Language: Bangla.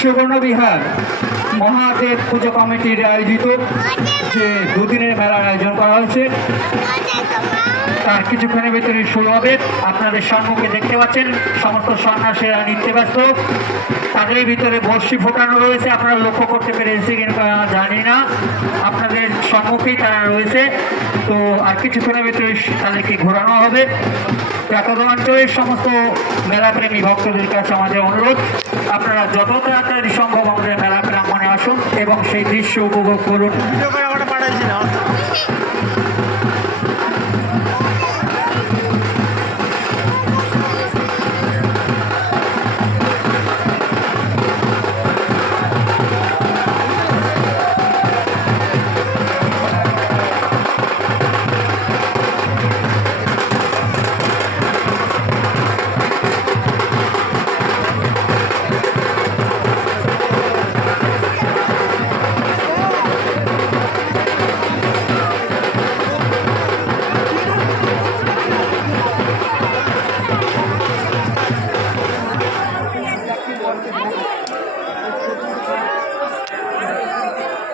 সুবর্ণবিহার মহাদেব পুজো কমিটির আয়োজিত যে দুদিনের মেলার আয়োজন করা হয়েছে তার কিছুক্ষণের ভিতরে শুরু হবে। আপনাদের সম্মুখে দেখতে পাচ্ছেন সমস্ত সন্ন্যাসীরা নিত্যে ব্যস্ত, তাদের ভিতরে বর্ষি ফোটানো রয়েছে। আপনারা লক্ষ্য করতে পেরেছি কিন্তু জানি না, আপনাদের সম্মুখেই তারা রয়েছে। তো আর কিছুক্ষণের ভিতরে তাদেরকে ঘোরানো হবে। একাদ অঞ্চলের সমস্ত মেলাপ্রেমী ভক্তদের কাছে আমাদের অনুরোধ, আপনারা যত তাড়াতাড়ি সম্ভব আমাদের মেলা প্রাঙ্গণে আসুন এবং সেই দৃশ্য উপভোগ করুন।